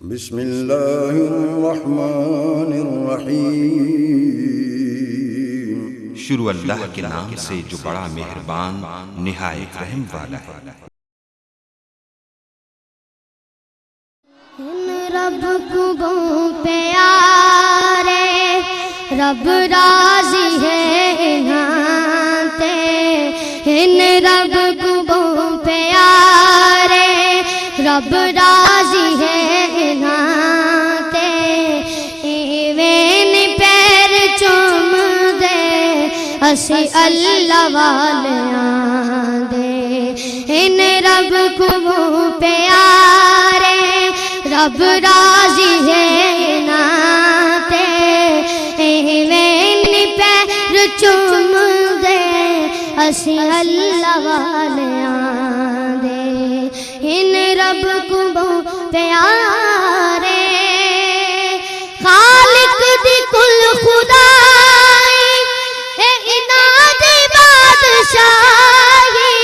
بسم اللہ الرحمن الرحیم۔ شروع اللہ کے نام سے جو بڑا مہربان نہایت رحم والا ہے۔ رب کو پیارے رب راضی ہے انہاں ان رب کو پیارے رب راضی ہے انہاں ایویں پیر چوم دے اسی اللہ والیاں دے ان رب کو پیارے رب راضی ہے ناتے ایویں پیر چوم دے اسی اللہ والیاں دے ان رب کو پیارے خالق دی کل خدائی اے انہاں دی بادشاہی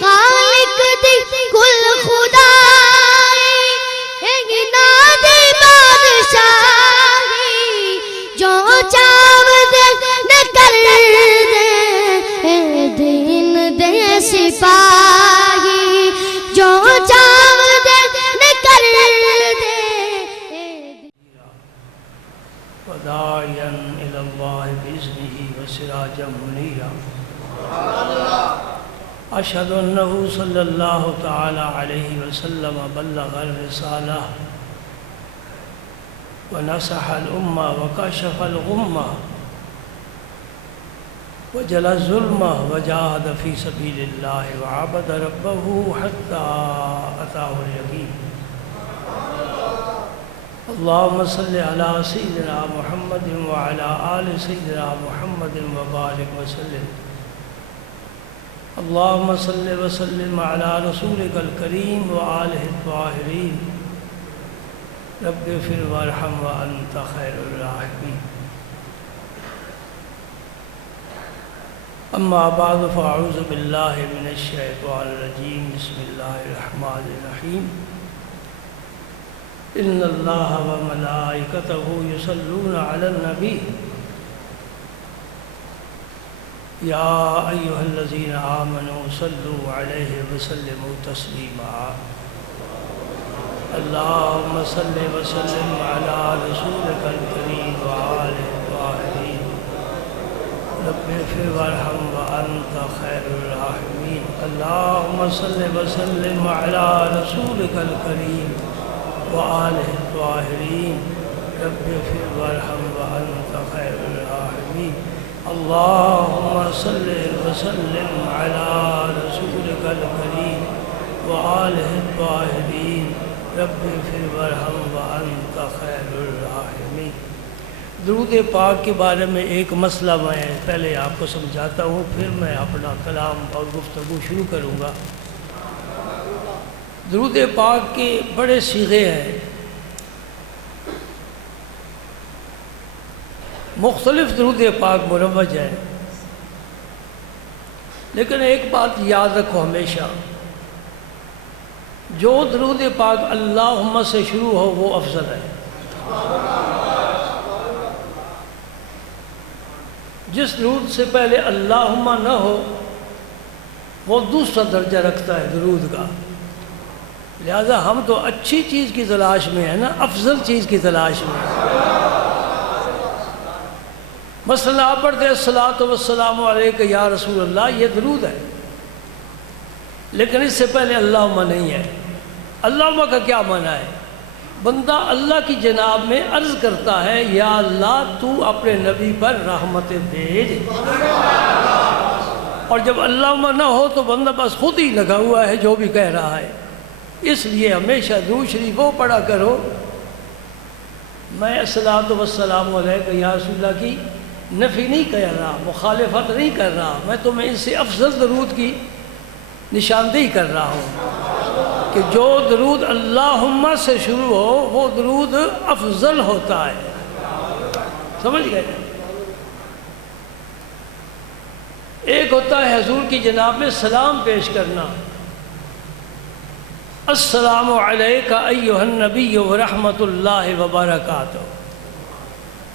خالق دی کل خدائی جو چاو دے نہ کر دے دین دے سپاہی جو چاو دے نہ کر دے وداعیا الی اللہ بإذنہ وسراجا منیرا اشہد انہ صلی اللہ تعالی علیہ وسلم بلغ الرسالہ ونصح الأمة وكشف الغمة وجل الظلمة وجاهد في سبيل الله وعبد ربه حتى أتاه اليقين اللهم صل على سيدنا محمد وعلى آل سيدنا محمد وبارك وسلم اللهم صل وسلم على رسولك الكريم وآله الطاهرين رب اغفر وارحم وانت خیر الراحمین اما بعد فاعوذ باللہ من الشیطان الرجیم بسم اللہ الرحمن الرحیم ان اللہ وملائکتہ یصلون علی النبی یا ایہا الذین آمنوا صلوا علیہ وسلموا تسلیما اللہم صل وسلم علی رسولک الکریم وآلہ الطاہرین رب اغفر وارحم وانت خیر الراحمین اللہم صل وسلم علی رسولک الکریم وآلہ الطاہرین رب اغفر وارحم وانت خیر الراحمین اللہم صل وسلم علی رسولک الکریم وآلہ الطاہرین رب اغفر وارحم وانت خیر الراحمین۔ درود پاک کے بارے میں ایک مسئلہ میں پہلے آپ کو سمجھاتا ہوں، پھر میں اپنا کلام اور گفتگو شروع کروں گا۔ درود پاک کے بڑے صیغے ہیں، مختلف درود پاک مروج ہیں، لیکن ایک بات یاد رکھو ہمیشہ، جو درود پاک اللہم سے شروع ہو وہ افضل ہے، جس درود سے پہلے اللہم نہ ہو وہ دوسرا درجہ رکھتا ہے درود کا۔ لہذا ہم تو اچھی چیز کی تلاش میں ہیں نا، افضل چیز کی تلاش میں ہیں۔ مثلا آپ پڑھتے ہیں الصلاۃ والسلام علیک یا رسول اللہ، یہ درود ہے، لیکن اس سے پہلے اللہم نہیں ہے۔ اللہم کا کیا معنی ہے؟ بندہ اللہ کی جناب میں عرض کرتا ہے یا اللہ تو اپنے نبی پر رحمت بھیج، اور جب اللہم نہ ہو تو بندہ بس خود ہی لگا ہوا ہے جو بھی کہہ رہا ہے۔ اس لیے ہمیشہ درود شریف وہ پڑھا کرو۔ میں الصلاۃ والسلام علیک یا رسول اللہ کی نفی نہیں کہہ رہا، مخالفت نہیں کر رہا، میں تمہیں اس سے افضل درود کی نشاندہی کر رہا ہوں کہ جو درود اللہم سے شروع ہو وہ درود افضل ہوتا ہے۔ سمجھ گئے؟ ایک ہوتا ہے حضور کی جناب میں سلام پیش کرنا، السلام علیکہ ایھا النبی ورحمۃ اللہ وبرکاتہ۔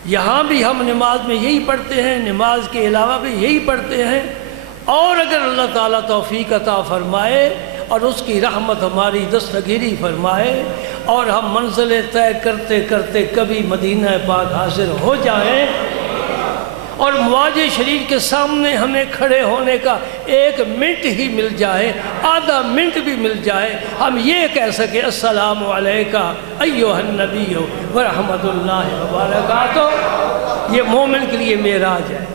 یہاں بھی ہم نماز میں یہی پڑھتے ہیں، نماز کے علاوہ بھی یہی پڑھتے ہیں، اور اگر اللہ تعالیٰ توفیق عطا فرمائے اور اس کی رحمت ہماری دستگیری فرمائے اور ہم منزلیں طے کرتے کرتے کبھی مدینہ پاک حاضر ہو جائیں اور مواجہ شریف کے سامنے ہمیں کھڑے ہونے کا 1 منٹ ہی مل جائے، آدھا منٹ بھی مل جائے، ہم یہ کہہ سکیں السلام علیکہ ایھا النبی ورحمۃ اللہ وبرکاتہ، یہ مومن کے لیے معراج ہے۔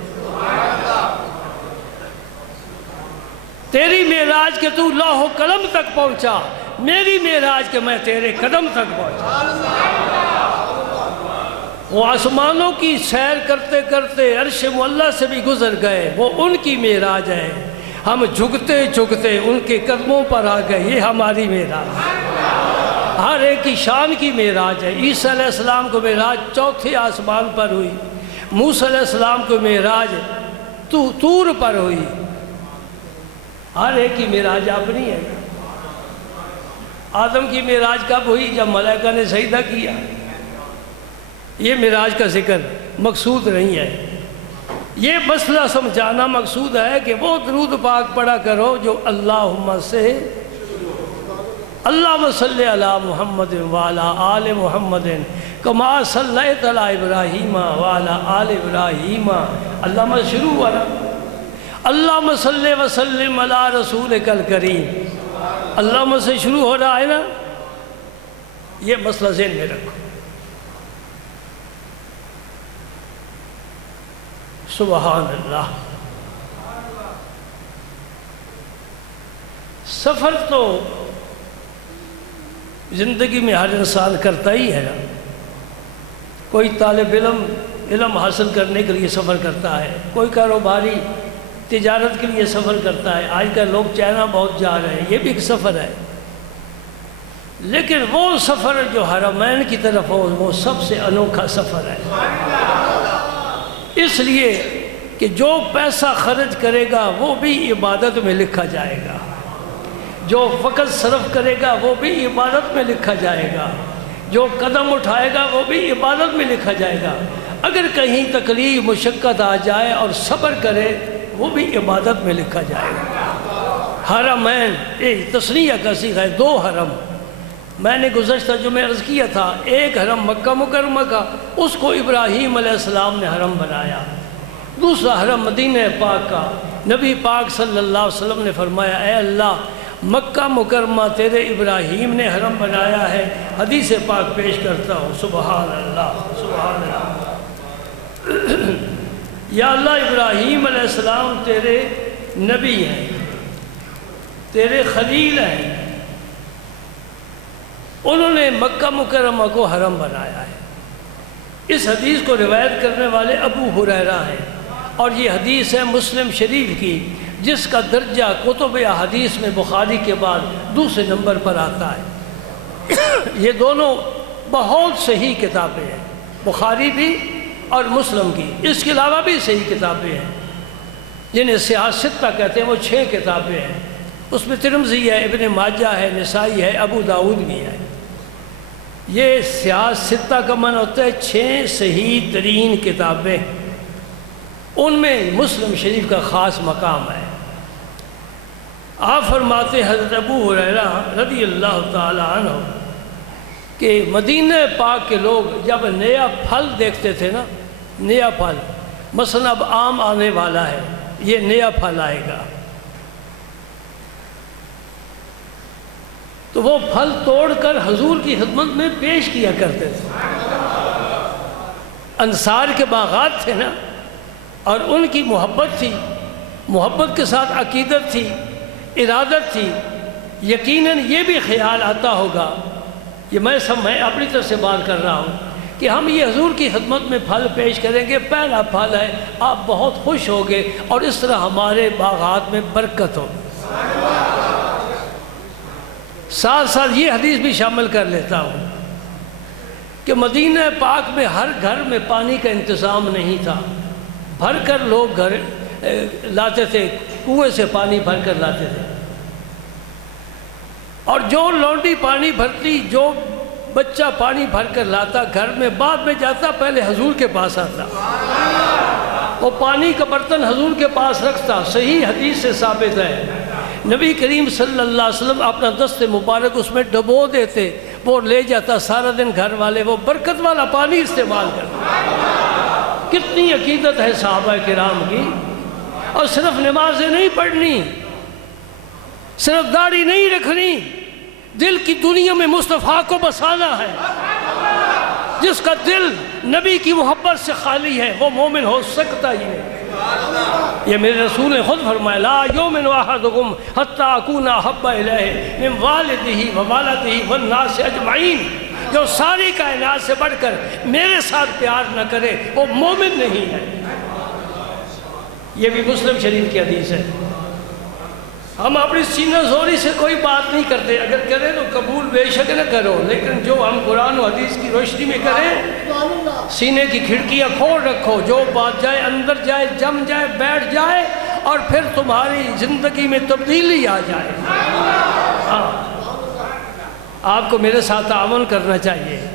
تیری معراج کہ تو لوح و قلم تک پہنچا، میری معراج کہ میں تیرے قدم تک پہنچا۔ وہ آسمانوں کی سیر کرتے کرتے عرش معلیٰ سے بھی گزر گئے، وہ ان کی معراج ہے، ہم جھکتے جھکتے ان کے قدموں پر آ گئے، یہ ہماری معراج ہے۔ ہر ایک کی شان کی معراج ہے۔ عیسیٰ علیہ السلام کو معراج 4تھے آسمان پر ہوئی، موسیٰ علیہ السلام کو معراج طور پر ہوئی، ہر ایک کی معراج اپنی ہے۔ آدم کی معراج کب ہوئی؟ جب ملائکہ نے سجدہ کیا۔ یہ معراج کا ذکر مقصود نہیں ہے، یہ مسئلہ سمجھانا مقصود ہے کہ وہ درود پاک پڑھا کرو جو اللہم سے اللہم صلی علی محمد وعلی آل محمد کما صلیت علی ابراہیم وعلی آل ابراہیم۔ اللہم شروع ہوا نا، اللہم صلی وسلم علی رسولک الکریم، اللہم سے شروع ہو رہا ہے نا، یہ مسئلہ ذہن میں رکھو۔ سبحان اللہ۔ سفر تو زندگی میں ہر انسان کرتا ہی ہے نا، کوئی طالب علم حاصل کرنے کے لیے سفر کرتا ہے، کوئی کاروباری تجارت کے لیے سفر کرتا ہے، آج کل لوگ چائنا بہت جا رہے ہیں، یہ بھی ایک سفر ہے، لیکن وہ سفر جو حرمین کی طرف ہو وہ سب سے انوکھا سفر ہے، اس لیے کہ جو پیسہ خرچ کرے گا وہ بھی عبادت میں لکھا جائے گا، جو وقت صرف کرے گا وہ بھی عبادت میں لکھا جائے گا، جو قدم اٹھائے گا وہ بھی عبادت میں لکھا جائے گا، اگر کہیں تکلیف مشقت آ جائے اور صبر کرے وہ بھی عبادت میں لکھا جائے گا۔ حرمین ایک تسنیہ کا صیغہ ہے، 2 حرم، میں نے گزشتہ جمعہ عرض کیا تھا، ایک حرم مکہ مکرمہ کا، اس کو ابراہیم علیہ السلام نے حرم بنایا، دوسرا حرم مدینہ پاک کا، نبی پاک صلی اللہ علیہ وسلم نے فرمایا اے اللہ مکہ مکرمہ تیرے ابراہیم نے حرم بنایا ہے، حدیث پاک پیش کرتا ہوں۔ سبحان اللہ، سبحان اللہ۔ یا اللہ ابراہیم علیہ السلام تیرے نبی ہیں، تیرے خلیل ہیں، انہوں نے مکہ مکرمہ کو حرم بنایا ہے۔ اس حدیث کو روایت کرنے والے ابو ہریرہ ہیں، اور یہ حدیث ہے مسلم شریف کی، جس کا درجہ کتب احادیث میں بخاری کے بعد دوسرے نمبر پر آتا ہے۔ یہ دونوں بہت صحیح کتابیں ہیں، بخاری بھی اور مسلم کی، اس کے علاوہ بھی صحیح کتابیں ہیں جنہیں سیاہ ستہ کہتے ہیں، وہ 6 کتابیں ہیں، اس میں ترمذی ہے، ابن ماجہ ہے، نسائی ہے، ابو داؤد بھی ہے۔ یہ سیاہ ستہ کا معنی ہوتا ہے 6 صحیح ترین کتابیں، ان میں مسلم شریف کا خاص مقام ہے۔ آپ فرماتے حضرت ابو ہریرہ رضی اللہ تعالی عنہ کہ مدینہ پاک کے لوگ جب نیا پھل دیکھتے تھے نا، نیا پھل، مثلا اب آم آنے والا ہے، یہ نیا پھل آئے گا، تو وہ پھل توڑ کر حضور کی خدمت میں پیش کیا کرتے تھے۔ انصار کے باغات تھے نا، اور ان کی محبت تھی، محبت کے ساتھ عقیدت تھی، ارادت تھی، یقیناً یہ بھی خیال آتا ہوگا، یہ میں اپنی طرف سے بات کر رہا ہوں کہ ہم یہ حضور کی خدمت میں پھل پیش کریں گے، پہلا پھل ہے، آپ بہت خوش ہوگے اور اس طرح ہمارے باغات میں برکت ہو۔ ساتھ ساتھ یہ حدیث بھی شامل کر لیتا ہوں کہ مدینہ پاک میں ہر گھر میں پانی کا انتظام نہیں تھا، بھر کر لوگ گھر لاتے تھے، کنویں سے پانی بھر کر لاتے تھے، اور جو لونڈی پانی بھرتی، جو بچہ پانی بھر کر لاتا گھر میں، بعد میں جاتا پہلے حضور کے پاس آتا، وہ پانی کا برتن حضور کے پاس رکھتا۔ صحیح حدیث سے ثابت ہے، نبی کریم صلی اللہ علیہ وسلم اپنا دست مبارک اس میں ڈبو دیتے، وہ لے جاتا، سارا دن گھر والے وہ برکت والا پانی استعمال کرتے۔ کتنی عقیدت ہے صحابہ کرام کی۔ اور صرف نمازیں نہیں پڑھنی، صرف داڑھی نہیں رکھنی، دل کی دنیا میں مصطفیٰ کو بسانا ہے۔ جس کا دل نبی کی محبت سے خالی ہے وہ مومن ہو سکتا ہی نہیں۔ یہ میرے رسول نے خود فرمایا، لا یؤمن احدکم حتی اکون احب الیہ من والدہ ووالدہ والناس اجمعین۔ جو ساری کائنات سے بڑھ کر میرے ساتھ پیار نہ کرے وہ مومن نہیں ہے۔ یہ بھی مسلم شریف کی حدیث ہے۔ ہم اپنی سینہ زوری سے کوئی بات نہیں کرتے، اگر کریں تو قبول بے شک نہ کرو، لیکن جو ہم قرآن و حدیث کی روشنی میں کریں، سینے کی کھڑکیاں کھول رکھو، جو بات جائے اندر جائے، جم جائے، بیٹھ جائے، اور پھر تمہاری زندگی میں تبدیلی آ جائے۔ ہاں، آپ کو میرے ساتھ تعاون کرنا چاہیے۔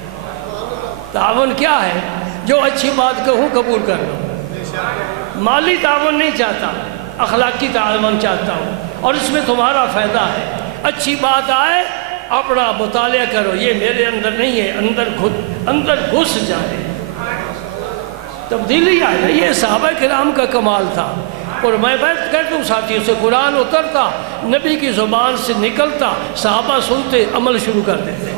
تعاون کیا ہے؟ جو اچھی بات کہوں قبول کر لو۔ مالی تعاون نہیں چاہتا، اخلاقی تعاون چاہتا ہوں، اور اس میں تمہارا فائدہ ہے۔ اچھی بات آئے اپنا مطالعہ کرو، یہ میرے اندر نہیں ہے، اندر گھس جائے، تبدیلی آئے۔ یہ صحابہ کرام کا کمال تھا۔ اور میں بیٹھ کہتا ہوں ساتھیوں سے، قرآن اترتا، نبی کی زبان سے نکلتا، صحابہ سنتے، عمل شروع کر دیتے۔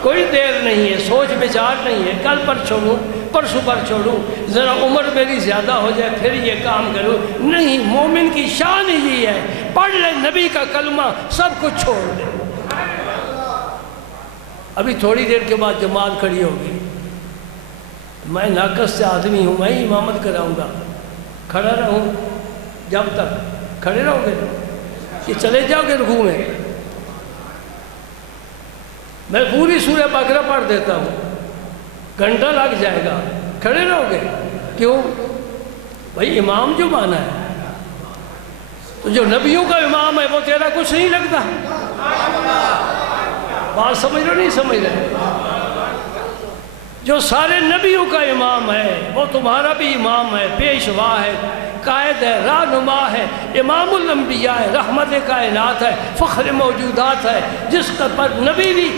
کوئی دیر نہیں ہے، سوچ بچار نہیں ہے، کل پر چھوڑوں، پرسوں پر چھوڑوں، ذرا عمر میری زیادہ ہو جائے پھر یہ کام کروں، نہیں۔ مومن کی شان ہی ہے، پڑھ لے نبی کا کلمہ، سب کچھ چھوڑ دے۔ ابھی تھوڑی دیر کے بعد جماعت کھڑی ہوگی، میں ناقص سے آدمی ہوں، میں امامت کراؤں گا، کھڑا رہوں جب تک؟ کھڑے رہو گے کہ چلے جاؤ گے رکوع میں؟ میں پوری سورہ بقرہ پڑھ دیتا ہوں، گھنٹہ لگ جائے گا، کھڑے رہو گے؟ کیوں بھائی؟ امام جو مانا ہے، تو جو نبیوں کا امام ہے وہ تیرا کچھ نہیں لگتا۔ بات سمجھ رہے نہیں سمجھ رہے؟ جو سارے نبیوں کا امام ہے وہ تمہارا بھی امام ہے، پیشوا ہے، قائد ہے، رہنما ہے، امام الانبیاء ہے، رحمت کائنات ہے، فخر موجودات ہے، جس کا پر نبی بھی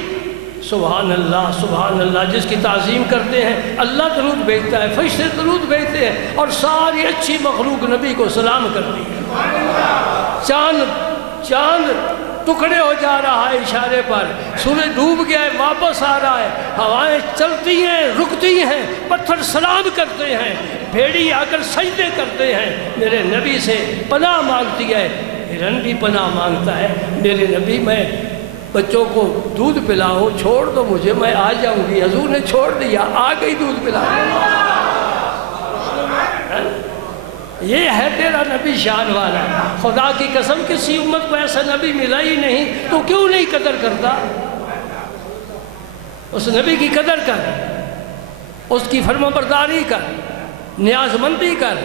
سبحان اللہ سبحان اللہ، جس کی تعظیم کرتے ہیں، اللہ درود بھیجتا ہے، فرشتے درود بھیجتے ہیں، اور ساری اچھی مخلوق نبی کو سلام کرتی ہے۔ چاند ٹکڑے ہو جا رہا ہے اشارے پر، سورج ڈوب گیا ہے واپس آ رہا ہے، ہوائیں چلتی ہیں رکتی ہیں، پتھر سلام کرتے ہیں، بھیڑی آ کر سجدے کرتے ہیں، میرے نبی سے پناہ مانگتی ہے، ہرن بھی پناہ مانگتا ہے، میرے نبی میں بچوں کو دودھ پلاؤ، چھوڑ دو مجھے، میں آ جاؤں گی۔ حضور نے چھوڑ دیا، آ گئی دودھ پلاؤ۔ یہ ہے تیرا نبی شان والا۔ خدا کی قسم کسی امت کو ایسا نبی ملا ہی نہیں، تو کیوں نہیں قدر کرتا؟ اس نبی کی قدر کر، اس کی فرمانبرداری کر، نیاز مندی کر،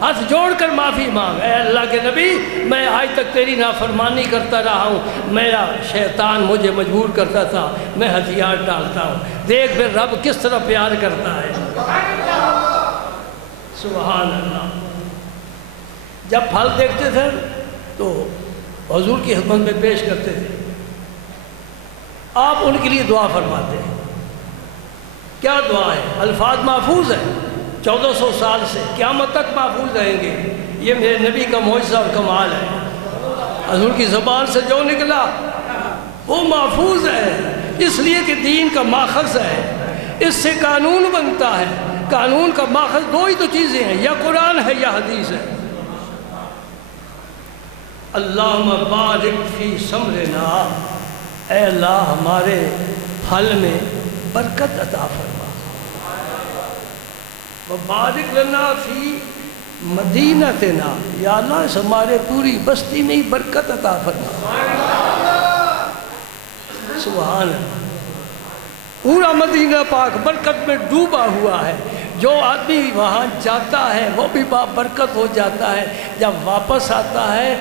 ہاتھ جوڑ کر معافی مانگ۔ اے اللہ کے نبی، میں آج تک تیری نافرمانی کرتا رہا ہوں، میرا شیطان مجھے مجبور کرتا تھا، میں ہتھیار ڈالتا ہوں، دیکھ پھر رب کس طرح پیار کرتا ہے۔ سبحان اللہ۔ جب پھل دیکھتے تھے تو حضور کی خدمت میں پیش کرتے تھے، آپ ان کے لیے دعا فرماتے ہیں۔ کیا دعا ہے؟ الفاظ محفوظ ہیں، 1400 سال سے قیامت تک محفوظ رہیں گے۔ یہ میرے نبی کا معجزہ اور کمال ہے۔ حضور کی زبان سے جو نکلا وہ محفوظ ہے، اس لیے کہ دین کا ماخذ ہے، اس سے قانون بنتا ہے۔ قانون کا ماخذ دو ہی تو چیزیں ہیں، یا قرآن ہے یا حدیث ہے۔ اللہم بارک فی ثمرنا، اے اللہ ہمارے پھل میں برکت عطا فرما، وبارک لنا فی مدینتنا، یا اللہ ہمارے پوری بستی میں ہی برکت عطا فرما۔ سبحان اللہ، پورا مدینہ پاک برکت میں ڈوبا ہوا ہے، جو آدمی وہاں جاتا ہے وہ بھی برکت ہو جاتا ہے، جب واپس آتا ہے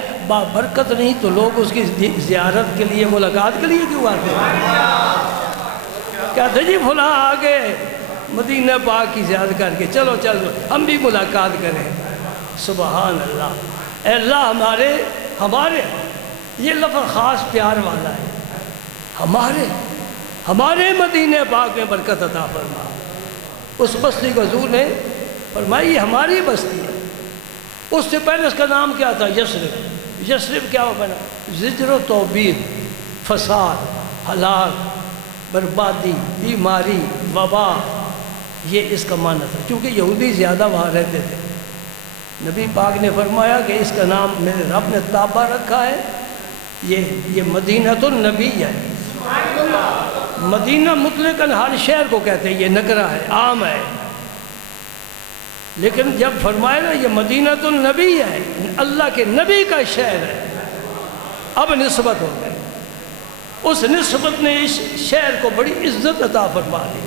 برکت نہیں تو لوگ اس کی زیارت کے لیے ملاقات کے لیے کیوں آتے ہیں؟ کہتے جی فلاں آگے مدینہ پاک کی زیارت کر کے چلو ہم بھی ملاقات کریں. سبحان اللہ. اے اللہ ہمارے یہ لفظ خاص پیار والا ہے. ہمارے مدینہ پاک میں برکت عطا فرما. اس بستی کو حضور نے فرمائی یہ ہماری بستی ہے. اس سے پہلے اس کا نام کیا تھا؟ یثرب. یثرب کیا بنا؟ زجر و توبیر، فساد، ہلاک، بربادی، بیماری، وبا، یہ اس کا معنی تھا. کیونکہ یہودی زیادہ وہاں رہتے تھے. نبی پاک نے فرمایا کہ اس کا نام میرے رب نے طابہ رکھا ہے. یہ مدینہ النبی ہے. مدینہ مطلقاً ہر شہر کو کہتے ہیں، یہ نکرہ ہے، عام ہے. لیکن جب فرمایا نا یہ مدینہ النبی ہے، اللہ کے نبی کا شہر ہے، اب نسبت ہو گئی. اس نسبت نے اس شہر کو بڑی عزت عطا فرما دی.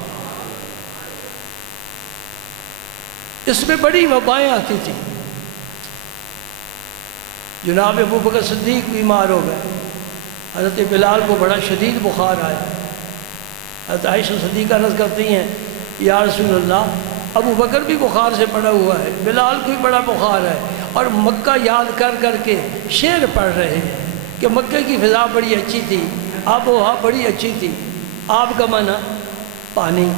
اس میں بڑی وبائیں آتی تھیں. جناب ابو بکر صدیق بیمار ہو گئے. حضرت بلال کو بڑا شدید بخار آیا. حضرت عائشہ صدیقہ عرض کرتی ہیں یا رسول اللہ ابو بکر بھی بخار سے پڑا ہوا ہے، بلال کو بھی بڑا بخار ہے، اور مکہ یاد کر کر کے شعر پڑھ رہے ہیں کہ مکہ کی فضا بڑی اچھی تھی، آب و ہوا بڑی اچھی تھی. آپ کا معنی پانی،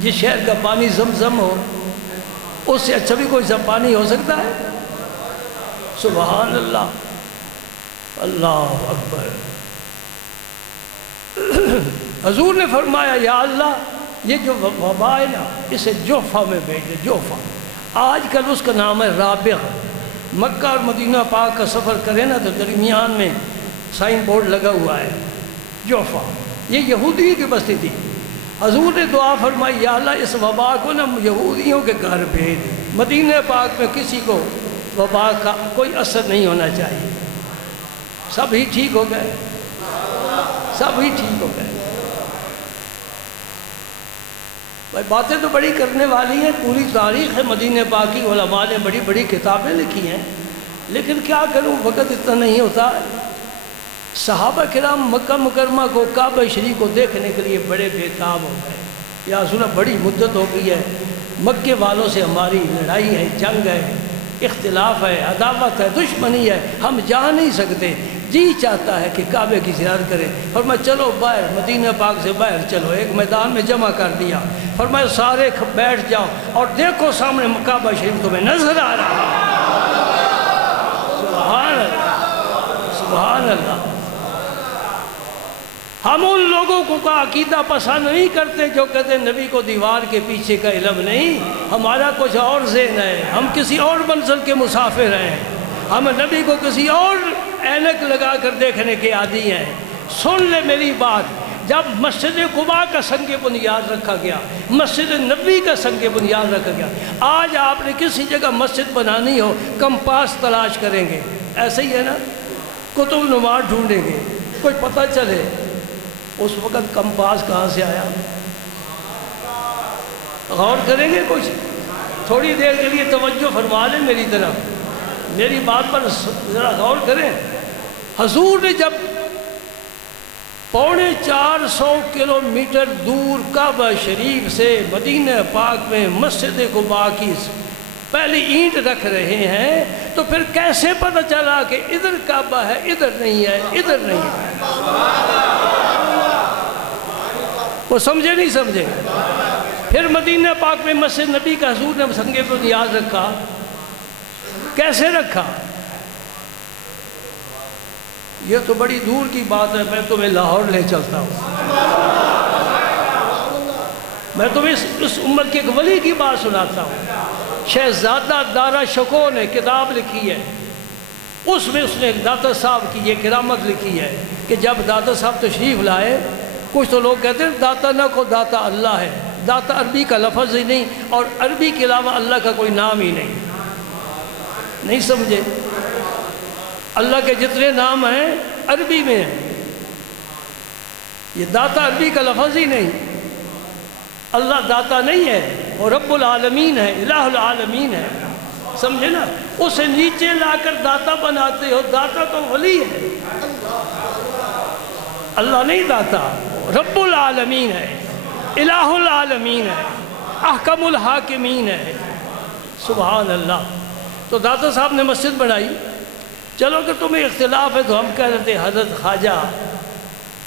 جس شہر کا پانی زمزم ہو اس سے اچھا بھی کوئی سب پانی ہو سکتا ہے؟ سبحان اللہ. اللہ اکبر. حضور نے فرمایا یا اللہ یہ جو وبا ہے نا اسے جوفہ میں بھیج دے. جوفہ آج کل اس کا نام ہے رابغ. مکہ اور مدینہ پاک کا سفر کرے نا تو درمیان میں سائن بورڈ لگا ہوا ہے جوفہ. یہ یہودی کی بستی تھی. حضور نے دعا فرمائی یا اللہ اس وبا کو نا یہودیوں کے گھر بھیج دے. مدینہ پاک میں کسی کو وبا کا کوئی اثر نہیں ہونا چاہیے. سب ہی ٹھیک ہو گئے، سب ہی ٹھیک ہو گئے. بھائی باتیں تو بڑی کرنے والی ہیں. پوری تاریخ ہے مدینہ پاک کی، علماء نے بڑی بڑی کتابیں لکھی ہیں، لیکن کیا کروں وقت اتنا نہیں ہوتا. صحابہ کرام مکہ مکرمہ کو کعبہ شریف کو دیکھنے کے لیے بڑے بےتاب ہو گئے. یا سنا بڑی مدت ہو گئی ہے، مکے والوں سے ہماری لڑائی ہے، جنگ ہے، اختلاف ہے، عداوت ہے، دشمنی ہے، ہم جا نہیں سکتے. جی چاہتا ہے کہ کعبے کی زیارت کریں. فرمایا چلو باہر، مدینہ پاک سے باہر چلو. ایک میدان میں جمع کر دیا. فرمایا سارے بیٹھ جاؤ اور دیکھو سامنے کعبہ شریف تمہیں نظر آ رہا. سبحان اللہ، سبحان اللہ. ہم ان لوگوں کو کا عقیدہ پسند نہیں کرتے جو کہتے ہیں نبی کو دیوار کے پیچھے کا علم نہیں. ہمارا کچھ اور ذہن ہے، ہم کسی اور منزل کے مسافر ہیں. ہم نبی کو کسی اور اینک لگا کر دیکھنے کے عادی ہیں. سن لے میری بات. جب مسجد قباء کا سنگ بنیاد رکھا گیا، مسجد نبی کا سنگ بنیاد رکھا گیا. آج آپ نے کسی جگہ مسجد بنانی ہو کمپاس تلاش کریں گے، ایسے ہی ہے نا، کتب نما ڈھونڈیں گے کچھ پتہ چلے. اس وقت کمپاس کہاں سے آیا؟ غور کریں گے کچھ؟ تھوڑی دیر کے لیے توجہ فرما لیں میری طرف، میری بات پر ذرا غور کریں. حضور نے جب 450 کلومیٹر دور کعبہ شریف سے مدینہ پاک میں مسجد قباء کی پہلی اینٹ رکھ رہے ہیں تو پھر کیسے پتہ چلا کہ ادھر کعبہ ہے، ادھر نہیں ہے، ادھر نہیں ہے؟ وہ سمجھے نہیں سمجھے؟ پھر مدینہ پاک میں مسجد نبی کا حضور نے سنگ بنیاد رکھا. کیسے رکھا؟ یہ تو بڑی دور کی بات ہے. میں تمہیں لاہور لے چلتا ہوں. میں تمہیں اس عمر کے ایک ولی کی بات سناتا ہوں. شہزادہ دارا شکو نے کتاب لکھی ہے. اس میں اس نے داتا صاحب کی یہ کرامت لکھی ہے کہ جب داتا صاحب تشریف لائے، کچھ تو لوگ کہتے ہیں داتا نہ کو داتا اللہ ہے. داتا عربی کا لفظ ہی نہیں، اور عربی کے علاوہ اللہ کا کوئی نام ہی نہیں. نہیں سمجھے؟ اللہ کے جتنے نام ہیں عربی میں ہیں. یہ داتا عربی کا لفظ ہی نہیں. اللہ داتا نہیں ہے، وہ رب العالمین ہے، الہ العالمین ہے. سمجھے نا؟ اسے نیچے لا کر داتا بناتے ہو. داتا تو ولی ہے، اللہ نہیں داتا، رب العالمین ہے، الہ العالمین ہے، احکم الحاکمین ہے. سبحان اللہ. تو داتا صاحب نے مسجد بنائی. چلو کہ تمہیں اختلاف ہے تو ہم کہہ رہے تھے حضرت خواجہ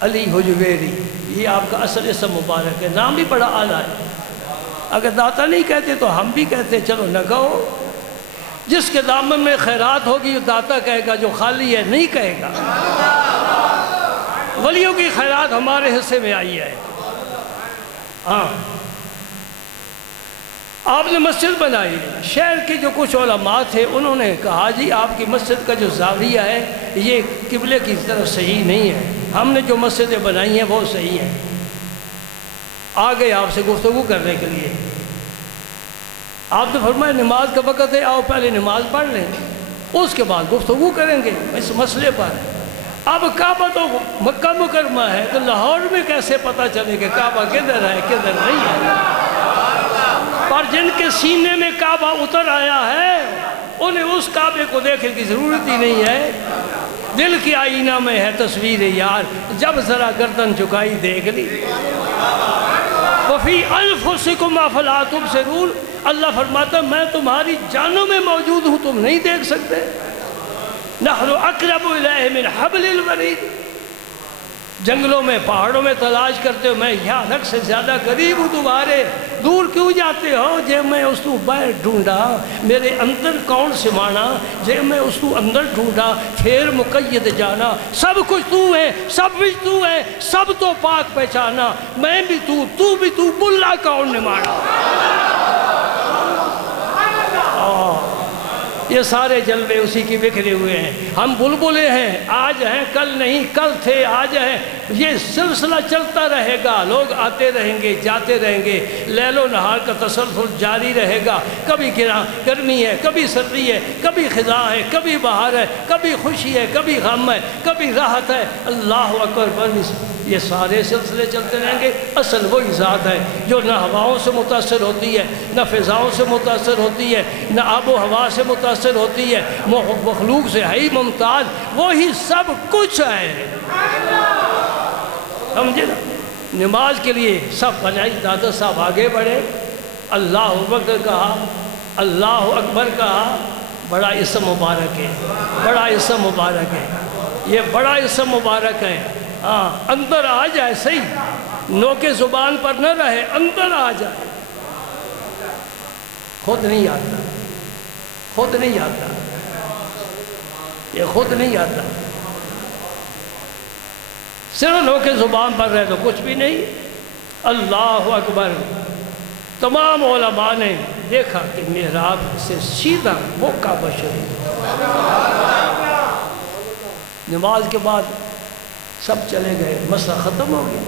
علی حجویری، یہ آپ کا اصل اسم مبارک ہے، نام بھی بڑا اعلیٰ ہے. اگر داتا نہیں کہتے تو ہم بھی کہتے، چلو نہ کہو. جس کے دامن میں خیرات ہوگی وہ داتا کہے گا، جو خالی ہے نہیں کہے گا. ولیوں کی خیرات ہمارے حصے میں آئی ہے. ہاں آپ نے مسجد بنائی. شہر کے جو کچھ علماء تھے انہوں نے کہا جی آپ کی مسجد کا جو زاویہ ہے یہ قبلے کی طرف صحیح نہیں ہے، ہم نے جو مسجدیں بنائی ہیں وہ صحیح ہیں. آ گئے آپ سے گفتگو کرنے کے لیے. آپ نے فرمایا نماز کا وقت ہے، آؤ پہلے نماز پڑھ لیں، اس کے بعد گفتگو کریں گے اس مسئلے پر. اب کعبہ تو مکہ مکرمہ ہے، تو لاہور میں کیسے پتہ چلے کہ کعبہ کدھر ہے کدھر نہیں ہے؟ پر جن کے سینے میں کعبہ اتر آیا ہے انہیں اس کعبے کو دیکھنے کی ضرورت ہی نہیں ہے. دل کی آئینہ میں ہے تصویر یار، جب ذرا گردن جھکائی دیکھ لی. وفی انفسکم افلا تبصرون، اللہ فرماتا میں تمہاری جانوں میں موجود ہوں، تم نہیں دیکھ سکتے. نحن اقرب الیہ من حبل الورید، جنگلوں میں پہاڑوں میں تلاش کرتے ہو، میں یہاں حق سے زیادہ قریب ہوں تمہارے. دور کیوں جاتے ہو؟ جے میں اس تو باہر ڈھونڈا، میرے اندر کون سمانا، جے میں اس تو اندر ڈھونڈا پھر مقید جانا. سب کچھ تو ہے، سب کچھ تو ہے، سب تو پاک پہچانا. میں بھی تو بھی تو، بلا کون نے مارا. یہ سارے جلوے اسی کی بکھرے ہوئے ہیں. ہم بلبلے ہیں، آج ہیں کل نہیں، کل تھے آج ہیں. یہ سلسلہ چلتا رہے گا، لوگ آتے رہیں گے جاتے رہیں گے، لیل و نہار کا تسلسل جاری رہے گا. کبھی گرمی ہے، کبھی سردی ہے، کبھی خزاں ہے، کبھی بہار ہے، کبھی خوشی ہے، کبھی غم ہے، کبھی راحت ہے. اللہ اکبر. یہ سارے سلسلے چلتے رہیں گے. اصل وہی ذات ہے جو نہ ہواؤں سے متاثر ہوتی ہے، نہ فضاؤں سے متاثر ہوتی ہے، نہ آب و ہوا سے متاثر ہوتی ہے، مخلوق سے ہے ہی ممتاز. وہی سب کچھ ہے. سمجھے نا؟ نماز کے لیے سب بنائی. دادا صاحب آگے بڑھے، اللہ اکبر کہا، اللہ اکبر کہا. بڑا اسم مبارک ہے، بڑا اسم مبارک ہے، یہ بڑا اسم مبارک ہے. ہاں اندر آ جائے، صحیح نوکے زبان پر نہ رہے، اندر آ جائے. خود نہیں آتا، خود نہیں آتا، یہ خود نہیں آتا. صرف نوکے زبان پر رہے تو کچھ بھی نہیں. اللہ اکبر. تمام علماء نے دیکھا کہ محراب سے سیدھا وہ کعبہ شریف. نماز کے بعد سب چلے گئے، مسئلہ ختم ہو گیا.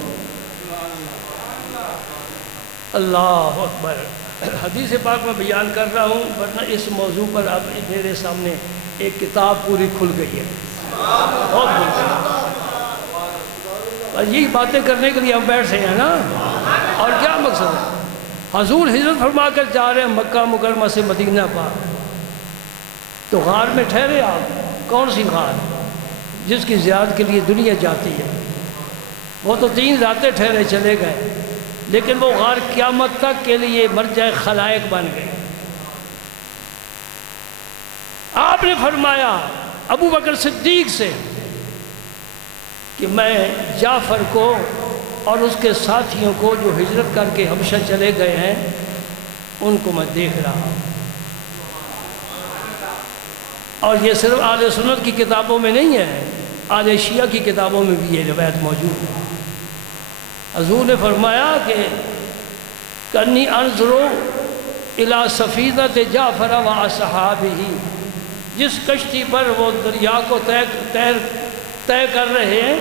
اللہ اکبر. حدیث پاک میں بیان کر رہا ہوں، ورنہ اس موضوع پر اب میرے سامنے ایک کتاب پوری کھل گئی ہے، بہت کھل گئی. یہی باتیں کرنے کے لیے ہم بیٹھے ہیں نا. اور کیا مقصد ہے؟ حضور ہجرت فرما کر جا رہے ہیں مکہ مکرمہ سے مدینہ پاک. تو غار میں ٹھہرے آپ. کون سی غار؟ جس کی زیارت کے لیے دنیا جاتی ہے. وہ تو 3 راتیں ٹھہرے چلے گئے، لیکن وہ غار قیامت تک کے لیے مرجع خلائق بن گئے. آپ نے فرمایا ابو بکر صدیق سے کہ میں جعفر کو اور اس کے ساتھیوں کو جو ہجرت کر کے حبشہ چلے گئے ہیں ان کو میں دیکھ رہا ہوں. اور یہ صرف اہل سنت کی کتابوں میں نہیں ہے، اہل شیعہ کی کتابوں میں بھی یہ روایت موجود ہے. حضور نے فرمایا کہ کنی انظرو الی سفینۃ جعفر و اصحابہ، جس کشتی پر وہ دریا کو طے کر رہے ہیں،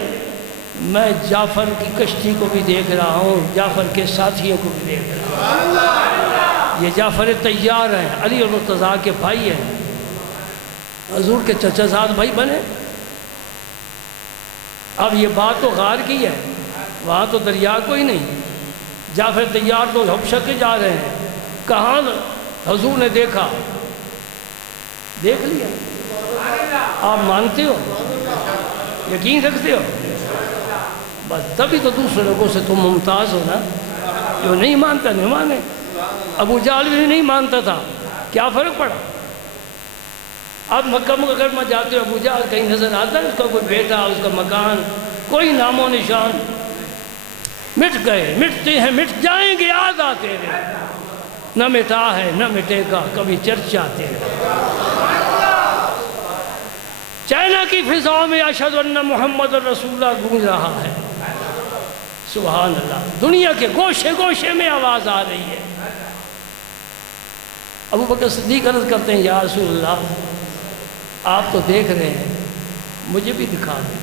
میں جعفر کی کشتی کو بھی دیکھ رہا ہوں، جعفر کے ساتھیوں کو بھی دیکھ رہا ہوں. یہ جعفر طیار ہیں، علی المرتضیٰ کے بھائی ہیں، حضور کے چچا زاد بھائی بنے. اب یہ بات تو غار کی ہے، وہاں تو دریا کوئی نہیں. جعفر طیار تو حبشہ کے جا رہے ہیں. کہاں حضور نے دیکھا دیکھ لیا؟ آپ مانتے ہو؟ یقین رکھتے ہو؟ بس تبھی تو دوسرے لوگوں سے تم ممتاز ہو نا. جو نہیں مانتا نہیں مانے. ابو جہل بھی نہیں مانتا تھا، کیا فرق پڑا؟ آپ مکہ مکرمہ جاتے ہو، ابو جہل کہیں نظر آتا ہے؟ اس کا کوئی بیٹا، اس کا مکان، کوئی نام و نشان. مٹ گئے، مٹتے ہیں، مٹ جائیں گے، یاد آتے رہے. نہ مٹا ہے نہ مٹے گا، کبھی چرچا تیرے. چائنا کی فضاؤں میں اشہد ان محمد رسول اللہ گونج رہا ہے. سبحان اللہ. دنیا کے گوشے گوشے میں آواز آ رہی ہے. ابو بکر صدیق عرض کرتے ہیں یا رسول اللہ آپ تو دیکھ رہے ہیں، مجھے بھی دکھا دیں.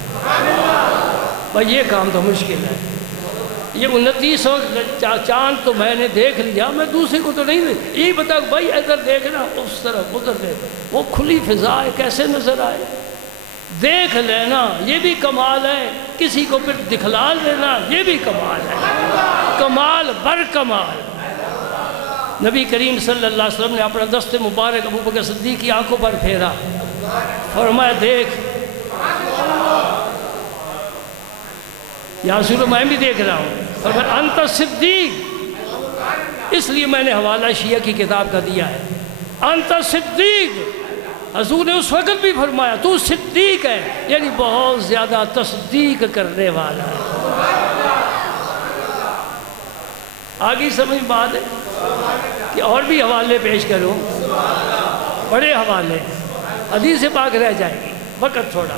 بھائی یہ کام تو مشکل ہے. یہ 2900 چاند تو میں نے دیکھ لیا، میں دوسرے کو تو نہیں دیکھ. یہی بتا بھائی ادھر دیکھنا، اس طرف ادھر دیکھ. وہ کھلی فضا ہے، کیسے نظر آئے؟ دیکھ لینا یہ بھی کمال ہے، کسی کو پھر دکھلا لینا یہ بھی کمال ہے. کمال بر کمال. نبی کریم صلی اللہ علیہ وسلم نے اپنا دست مبارک ابو بکر صدیق کی آنکھوں پر پھیرا، فرمایا دیکھ. یا رسول اللہ میں بھی دیکھ رہا ہوں. فرمایا انت صدیق. اس لیے میں نے حوالہ شیعہ کی کتاب کا دیا ہے. انت صدیق. حضور نے اس وقت بھی فرمایا تو صدیق ہے، یعنی بہت زیادہ تصدیق کرنے والا ہے. آگے سمجھ بات ہے کہ اور بھی حوالے پیش کروں، بڑے حوالے. حدیث پاک رہ جائے گی، وقت تھوڑا.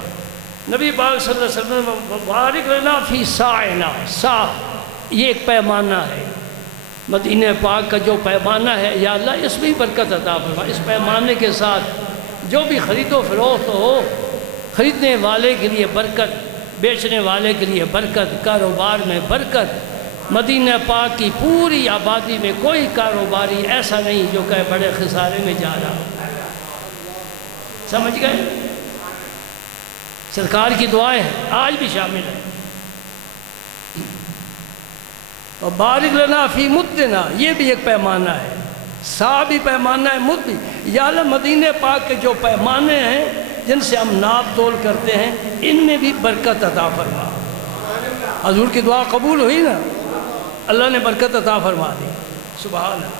نبی پاک صلی اللہ علیہ وسلم بارک لنا فی ساعنا. سا یہ ایک پیمانہ ہے، مدینہ پاک کا جو پیمانہ ہے یا اللہ اس میں برکت عطا فرما. اس پیمانے کے ساتھ جو بھی خرید و فروخت ہو، خریدنے والے کے لیے برکت، بیچنے والے کے لیے برکت، کاروبار میں برکت. مدینہ پاک کی پوری آبادی میں کوئی کاروباری ایسا نہیں جو کہ بڑے خسارے میں جا رہا. سمجھ گئے؟ سرکار کی دعائیں آج بھی شامل ہیں. اور بارک لنا فی مدنا یہ بھی ایک پیمانہ ہے. سا بھی پیمانہ ہے، مد بھی. یا اللہ مدینہ پاک کے جو پیمانے ہیں جن سے ہم ناپ تول کرتے ہیں ان میں بھی برکت عطا فرما. حضور کی دعا قبول ہوئی نا، اللہ نے برکت عطا فرما دی. سبحان اللہ.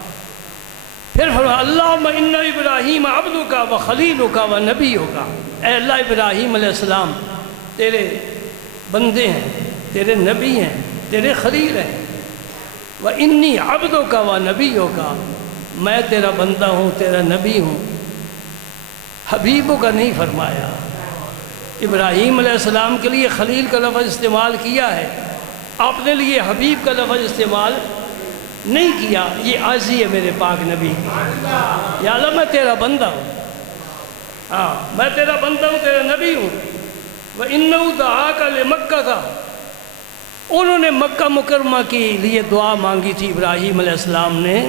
پھر فرمایا اللہم ان ابراہیم عبدک و خلیلک و نبیک. اے اللہ ابراہیم علیہ السلام تیرے بندے ہیں، تیرے نبی ہیں، تیرے خلیل ہیں. و انی عبدک و نبیک. میں تیرا بندہ ہوں، تیرا نبی ہوں. حبیبوں کا نہیں فرمایا. ابراہیم علیہ السلام کے لیے خلیل کا لفظ استعمال کیا ہے، اپنے لیے حبیب کا لفظ استعمال نہیں کیا. یہ عاجزی ہے میرے پاک نبی کی. یا اللہ میں تیرا بندہ ہوں، ہاں میں تیرا بندہ ہوں، تیرا نبی ہوں. وَإِنَّهُ دَعَاكَ لِمَكَّةَ. انہوں نے مکہ مکرمہ کے لیے دعا مانگی تھی ابراہیم علیہ السلام نے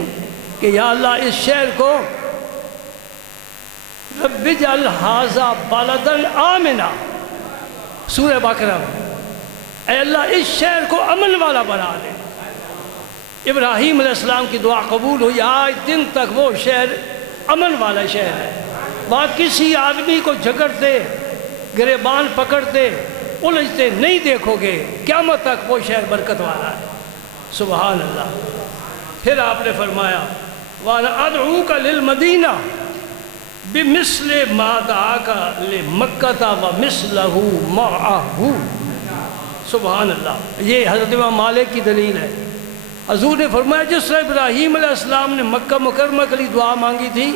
کہ یا اللہ اس شہر کو رب اجعل ھذا بلدا آمنا. سورہ بقرہ. اے اللہ اس شہر کو امن والا بنا دے. ابراہیم علیہ السلام کی دعا قبول ہوئی. آج دن تک وہ شہر امن والا شہر ہے. وہاں کسی آدمی کو جھگڑتے، گریبان پکڑتے، الجھتے نہیں دیکھو گے. قیامت تک وہ شہر برکت والا ہے. سبحان اللہ. پھر آپ نے فرمایا وَأَنَا أَدْعُوكَ لِلْمَدِينَةِ بِمِثْلِ مَا دَعَاكَ لِمَكَّةَ وَمِثْلَهُ مَعَهُ. سبحان اللہ. یہ حضرت امام مالک کی دلیل ہے. حضور نے فرمایا جس طرح ابراہیم علیہ السلام نے مکہ مکرمہ کے لیے دعا مانگی تھی،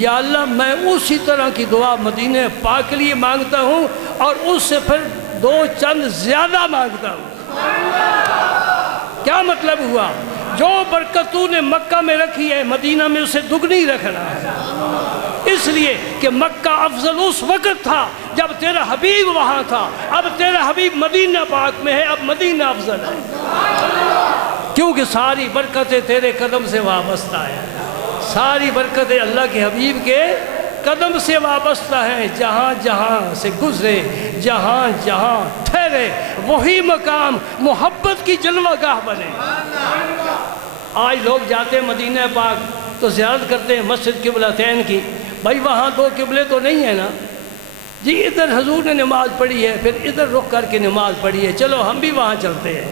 یا اللہ میں اسی طرح کی دعا مدینہ پاک کے لیے مانگتا ہوں اور اس سے پھر دو چند زیادہ مانگتا ہوں. کیا مطلب ہوا؟ جو برکت تو نے مکہ میں رکھی ہے مدینہ میں اسے دگنی رکھنا ہے. اس لیے کہ مکہ افضل اس وقت تھا جب تیرا حبیب وہاں تھا. اب تیرا حبیب مدینہ پاک میں ہے، اب مدینہ افضل ہے، کیونکہ ساری برکتیں تیرے قدم سے وابستہ ہیں. ساری برکتیں اللہ کے حبیب کے قدم سے وابستہ ہیں. جہاں جہاں سے گزرے، جہاں جہاں ٹھہرے، وہی مقام محبت کی جلوہ گاہ بنے. آج لوگ جاتے ہیں مدینہ پاک تو زیارت کرتے ہیں مسجد قبلتین کی، بھائی وہاں دو قبلے تو نہیں ہیں نا جی، ادھر حضور نے نماز پڑھی ہے پھر ادھر رخ کر کے نماز پڑھی ہے، چلو ہم بھی وہاں چلتے ہیں۔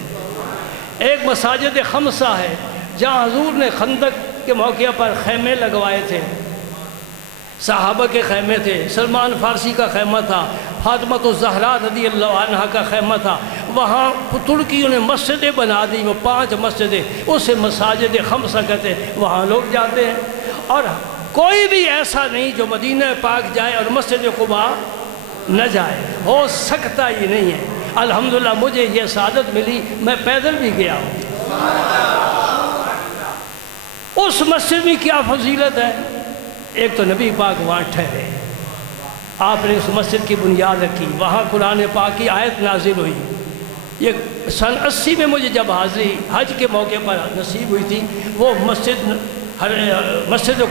ایک مساجد خمسہ ہے جہاں حضور نے خندق کے موقع پر خیمے لگوائے تھے، صحابہ کے خیمے تھے، سلمان فارسی کا خیمہ تھا، فاطمہ الزہرا رضی اللہ عنہا کا خیمہ تھا، وہاں ترکیوں نے مسجدیں بنا دی، وہ 5 مسجدیں، اسے مساجد خمسہ کہتے ہیں، وہاں لوگ جاتے ہیں۔ اور کوئی بھی ایسا نہیں جو مدینہ پاک جائے اور مسجد قباء نہ جائے، ہو سکتا ہی نہیں ہے۔ الحمدللہ مجھے یہ سعادت ملی، میں پیدل بھی گیا ہوں۔ اس مسجد میں کیا فضیلت ہے؟ ایک تو نبی پاک وہاں ٹھہرے، آپ نے اس مسجد کی بنیاد رکھی، وہاں قرآن پاک کی آیت نازل ہوئی۔ یہ سن 80 میں مجھے جب حاضری حج کے موقع پر نصیب ہوئی تھی، وہ مسجد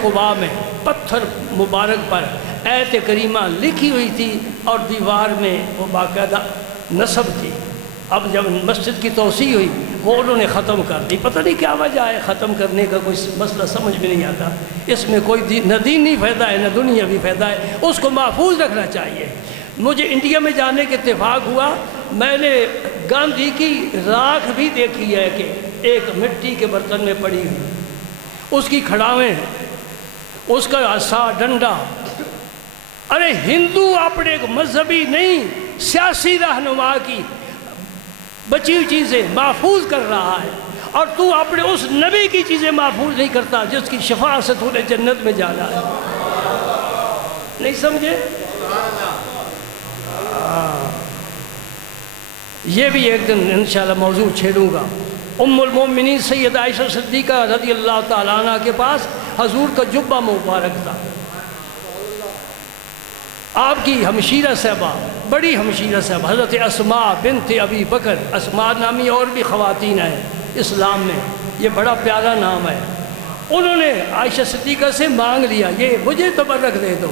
قباء میں پتھر مبارک پر آیت کریمہ لکھی ہوئی تھی اور دیوار میں وہ باقاعدہ نصب تھی۔ اب جب مسجد کی توسیع ہوئی وہ انہوں نے ختم کر دی، پتہ نہیں کیا وجہ ہے ختم کرنے کا، کوئی مسئلہ سمجھ میں نہیں آتا۔ اس میں کوئی نہ دینی فائدہ ہے نہ دنیاوی فائدہ ہے، اس کو محفوظ رکھنا چاہیے۔ مجھے انڈیا میں جانے کے اتفاق ہوا، میں نے گاندھی کی راکھ بھی دیکھی ہے کہ ایک مٹی کے برتن میں پڑی ہوئی، اس کی کھڑاویں، اس کا عصا ڈنڈا۔ ارے ہندو اپنے ایک مذہبی نہیں سیاسی رہنما کی بچی ہوئی چیزیں محفوظ کر رہا ہے، اور تو اپنے اس نبی کی چیزیں محفوظ نہیں کرتا جس کی شفاعت سے تو نے جنت میں جانا ہے۔ نہیں سمجھے؟ یہ بھی ایک دن انشاءاللہ موضوع چھیڑوں گا۔ ام المومنین سید عائشہ صدیقہ رضی اللہ تعالیٰ عنہ کے پاس حضور کا جبہ مبارک تھا، آپ کی ہمشیرہ صاحبہ، بڑی ہمشیرہ صاحبہ حضرت اسماء بنت ابی بکر، اسماء نامی اور بھی خواتین ہیں اسلام میں، یہ بڑا پیارا نام ہے۔ انہوں نے عائشہ صدیقہ سے مانگ لیا، یہ مجھے تبرک دے دو،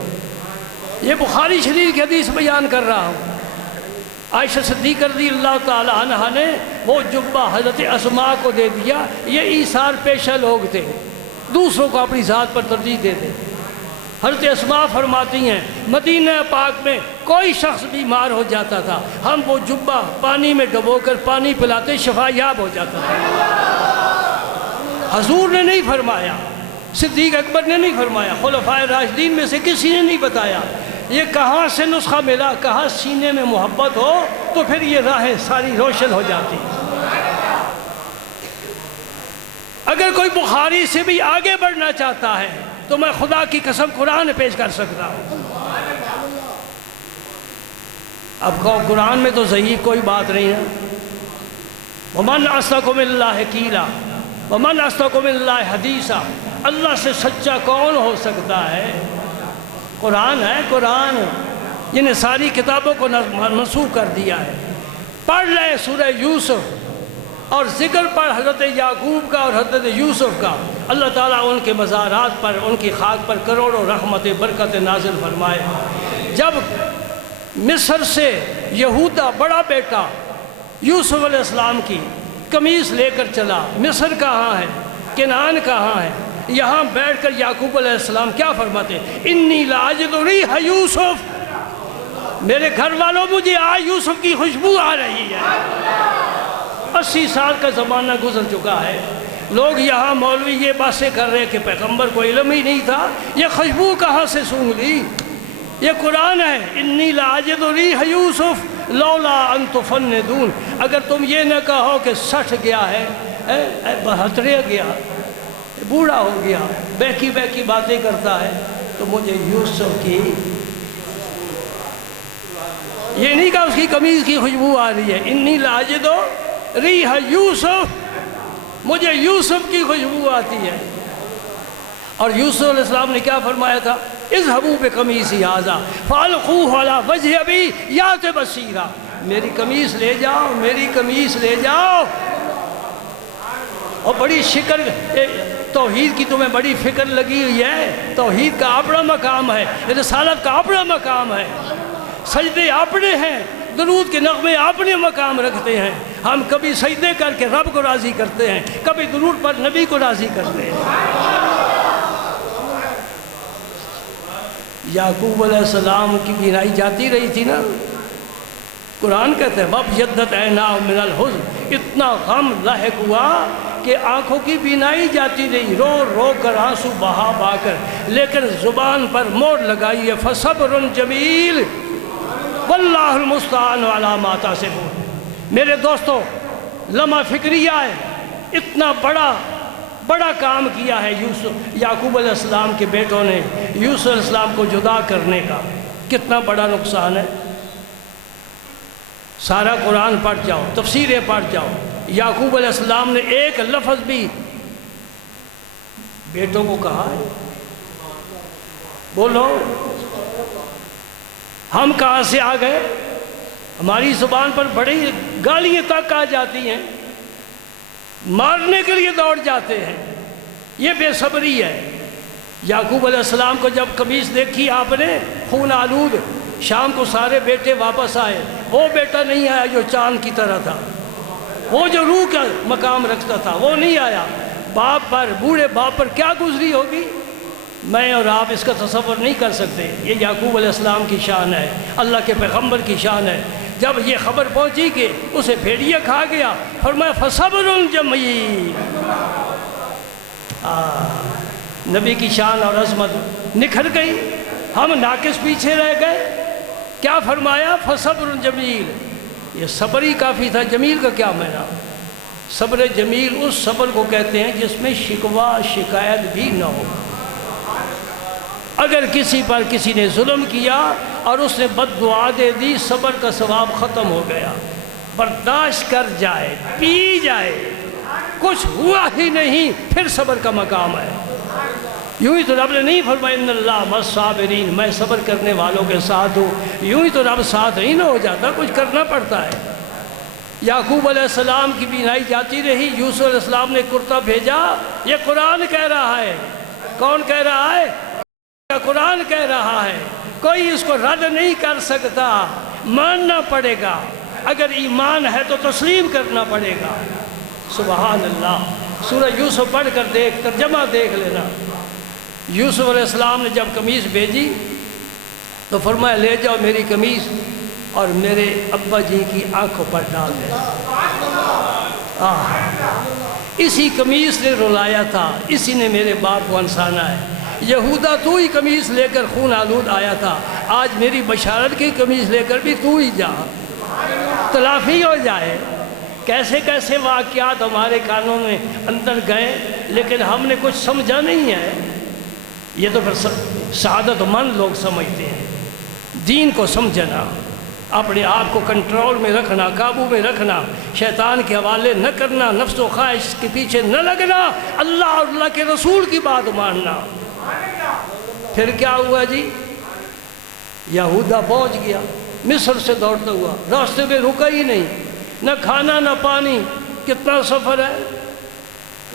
یہ بخاری شریف کی حدیث بیان کر رہا ہوں۔ عائشہ صدیقہ رضی اللہ تعالی عنہا نے وہ جبہ حضرت اسماء کو دے دیا۔ یہ ایثار پیشہ لوگ تھے، دوسروں کو اپنی ذات پر ترجیح دیتے۔ حضرت اسماء فرماتی ہیں مدینہ پاک میں کوئی شخص بیمار ہو جاتا تھا، ہم وہ جبہ پانی میں ڈبو کر پانی پلاتے، شفا یاب ہو جاتا تھا۔ حضور نے نہیں فرمایا، صدیق اکبر نے نہیں فرمایا، خلفائے راشدین میں سے کسی نے نہیں بتایا۔ یہ کہاں سے نسخہ ملا؟ کہاں سینے میں محبت ہو تو پھر یہ راہیں ساری روشن ہو جاتی۔ اگر کوئی بخاری سے بھی آگے بڑھنا چاہتا ہے تو میں خدا کی قسم قرآن پیش کر سکتا ہوں۔ اب قرآن میں تو ضعیف کوئی بات نہیں ہے۔ وَمَنْ أَصْدَقُ مِنَ اللَّهِ قِيلًا وَمَنْ أَصْدَقُ مِنَ اللَّهِ حَدِيثًا، اللہ سے سچا کون ہو سکتا ہے؟ قرآن ہے، قرآن جن نے ساری کتابوں کو منسوخ کر دیا ہے۔ پڑھ لے سورہ یوسف اور ذکر پڑھ حضرت یعقوب کا اور حضرت یوسف کا، اللہ تعالیٰ ان کے مزارات پر، ان کی خاک پر کروڑوں رحمت برکت نازل فرمائے۔ جب مصر سے یہودا بڑا بیٹا یوسف علیہ السلام کی قمیص لے کر چلا، مصر کہاں ہے، کنعان کہاں ہے، یہاں بیٹھ کر یعقوب علیہ السلام کیا فرماتے؟ انی لاجد ریح یوسف، میرے گھر والوں مجھے آج یوسف کی خوشبو آ رہی ہے۔ 80 سال کا زمانہ گزر چکا ہے، لوگ یہاں مولوی یہ باتیں کر رہے کہ پیغمبر کو علم ہی نہیں تھا، یہ خوشبو کہاں سے سونگھ لی؟ یہ قرآن ہے، انی لاجد ریح یوسف لولا ان تفندون۔ اگر تم یہ نہ کہو کہ سٹ گیا ہے، بہترے گیا، بوڑھا ہو گیا، بیکی بیکی باتیں کرتا ہے، تو مجھے یوسف کی، یہ نہیں کہا اس کی قمیض کی خوشبو آ رہی ہے، انی لاجد ریح یوسف، مجھے یوسف کی خوشبو آتی ہے۔ اور یوسف علیہ السلام نے کیا فرمایا تھا؟ اذهبوا بقمیصی ھذا فالقوہ علی وجہ ابی یأت بصیرا، میری قمیص لے جاؤ، میری قمیص لے جاؤ۔ اور بڑی شکر، توحید کی تمہیں بڑی فکر لگی ہوئی ہے، توحید کا اپنا مقام ہے، رسالت کا اپنا مقام ہے، سجدے اپنے ہیں، درود کے نغمے اپنے مقام رکھتے ہیں۔ ہم کبھی سجدے کر کے رب کو راضی کرتے ہیں، کبھی درود پر نبی کو راضی کرتے ہیں۔ یعقوب علیہ السلام کی بینائی جاتی رہی تھی نا، قرآن کہتے ہیں وَبْ یَدَّتْ عَيْنَاهُ مِنَ الْحُزْنِ، اتنا غم لاحق ہوا کہ آنکھوں کی بینائی جاتی رہی، رو رو کر آنسو بہا بہا کر، لیکن زبان پر مور لگائی ہے فَصَبْرٌ جَمِيلٌ وَاللَّهُ الْمُسْتَعَانُ عَلَىٰ مَا تَصِفُونَ۔ میرے دوستو، لمحہ فکریہ ہے، اتنا بڑا کام کیا ہے یعقوب علیہ السلام کے بیٹوں نے یوسف علیہ السلام کو جدا کرنے کا، کتنا بڑا نقصان ہے۔ سارا قرآن پڑھ جاؤ، تفسیریں پڑھ جاؤ، یعقوب علیہ السلام نے ایک لفظ بھی بیٹوں کو کہا ہے؟ بولو، ہم کہاں سے آ گئے؟ ہماری زبان پر بڑی گالیاں تک آ جاتی ہیں، مارنے کے لیے دوڑ جاتے ہیں، یہ بے صبری ہے۔ یعقوب علیہ السلام کو جب قمیص دیکھی آپ نے خون آلود، شام کو سارے بیٹے واپس آئے، وہ بیٹا نہیں آیا جو چاند کی طرح تھا، وہ جو روح کا مقام رکھتا تھا وہ نہیں آیا۔ باپ پر، بوڑھے باپ پر کیا گزری ہوگی، میں اور آپ اس کا تصور نہیں کر سکتے۔ یہ یعقوب علیہ السلام کی شان ہے، اللہ کے پیغمبر کی شان ہے۔ جب یہ خبر پہنچی کہ اسے بھیڑیا کھا گیا، فرمایا فَصَبْرٌ جَمِيلٌ۔ نبی کی شان اور عظمت نکھر گئی، ہم ناقص پیچھے رہ گئے۔ کیا فرمایا؟ فَصَبْرٌ جَمِيلٌ۔ یہ صبر ہی کافی تھا، جمیل کا کیا معنی؟ صبر جمیل اس صبر کو کہتے ہیں جس میں شکوہ شکایت بھی نہ ہو۔ اگر کسی پر کسی نے ظلم کیا اور اس نے بد دعا دے دی، صبر کا ثواب ختم ہو گیا۔ برداشت کر جائے، پی جائے، کچھ ہوا ہی نہیں، پھر صبر کا مقام ہے۔ یوں ہی تو رب نے نہیں فرمایا ان اللہ مع الصابرین، میں صبر کرنے والوں کے ساتھ ہوں، یوں ہی تو رب ساتھ ہی نہ ہو جاتا، کچھ کرنا پڑتا ہے۔ یعقوب علیہ السلام کی بینائی جاتی رہی، یوسف علیہ السلام نے کرتا بھیجا۔ یہ قرآن کہہ رہا ہے، کون کہہ رہا ہے؟ قرآن کہہ رہا ہے، کوئی اس کو رد نہیں کر سکتا، ماننا پڑے گا، اگر ایمان ہے تو تسلیم کرنا پڑے گا۔ سبحان اللہ۔ سورہ یوسف پڑھ کر دیکھ، ترجمہ دیکھ لینا۔ یوسف علیہ السلام نے جب قمیص بھیجی تو فرمایا لے جاؤ میری قمیص اور میرے ابا جی کی آنکھوں پر ڈال دے۔ اسی قمیص نے رلایا تھا، اسی نے میرے باپ کو ہنسانا ہے۔ یہودا تو ہی قمیص لے کر خون آلود آیا تھا، آج میری بشارت کی قمیص لے کر بھی تو ہی جا، تلافی ہو جائے۔ کیسے کیسے واقعات ہمارے کانوں میں اندر گئے، لیکن ہم نے کچھ سمجھا نہیں ہے۔ یہ تو پھر سعادت مند لوگ سمجھتے ہیں۔ دین کو سمجھنا، اپنے آپ کو کنٹرول میں رکھنا، قابو میں رکھنا، شیطان کے حوالے نہ کرنا، نفس و خواہش کے پیچھے نہ لگنا، اللہ اور اللہ کے رسول کی بات ماننا۔ پھر کیا ہوا جی؟ یہودا پہنچ گیا مصر سے دوڑتا ہوا، راستے میں رکا ہی نہیں، نہ کھانا نہ پانی، کتنا سفر ہے۔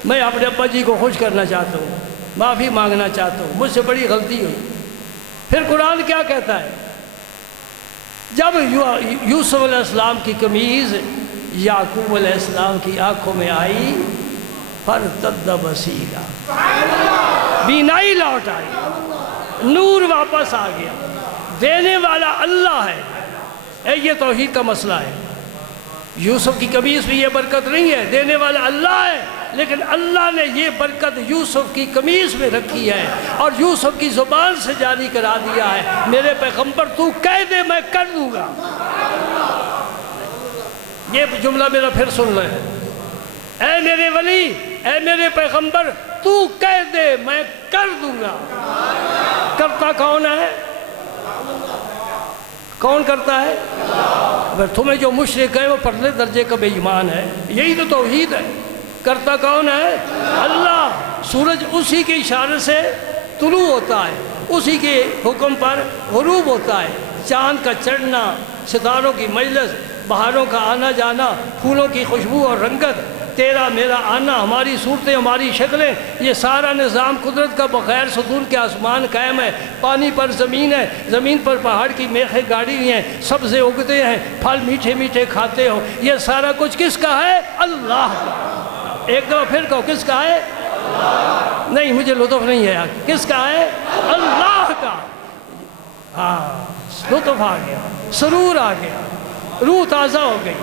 میں اپنے ابا جی کو خوش کرنا چاہتا ہوں، معافی مانگنا چاہتا ہوں، مجھ سے بڑی غلطی ہوئی۔ پھر قرآن کیا کہتا ہے؟ جب یوسف علیہ السلام کی قمیض یعقوب علیہ السلام کی آنکھوں میں آئی، فارتد بصیرا، بینائی لوٹ آئی، نور واپس آ گیا۔ دینے والا اللہ ہے، یہ توحید کا مسئلہ ہے۔ یوسف کی قمیص میں یہ برکت نہیں ہے، دینے والا اللہ ہے، لیکن اللہ نے یہ برکت یوسف کی قمیص میں رکھی ہے اور یوسف کی زبان سے جاری کرا دیا ہے، میرے پیغمبر تو کہہ دے میں کر دوں گا۔ یہ جملہ میرا پھر سن لیں، اے میرے ولی، اے میرے پیغمبر، تو کہہ دے میں کر دوں گا۔ کرتا کون ہے؟ کون کرتا ہے؟ اگر تمہیں جو مشرک ہے وہ پرلے درجے کا بے ایمان ہے، یہی تو توحید ہے۔ کرتا کون ہے؟ اللہ۔ سورج اسی کے اشارے سے طلوع ہوتا ہے، اسی کے حکم پر غروب ہوتا ہے۔ چاند کا چڑھنا، ستاروں کی مجلس، بہاروں کا آنا جانا، پھولوں کی خوشبو اور رنگت، تیرا میرا آنا، ہماری صورتیں، ہماری شکلیں، یہ سارا نظام قدرت کا بغیر ستون کے آسمان قائم ہے۔ پانی پر زمین ہے، زمین پر پہاڑ کی میخیں گاڑی ہوئی ہیں، سبزے اگتے ہیں، پھل میٹھے میٹھے کھاتے ہو، یہ سارا کچھ کس کا ہے؟ اللہ کا۔ ایک دفعہ پھر کہو، کس کا ہے؟ نہیں، مجھے لطف نہیں ہے، کس کا ہے؟ اللہ کا۔ ہاں لطف آ گیا، سرور آ گیا، روح تازہ ہو گئی۔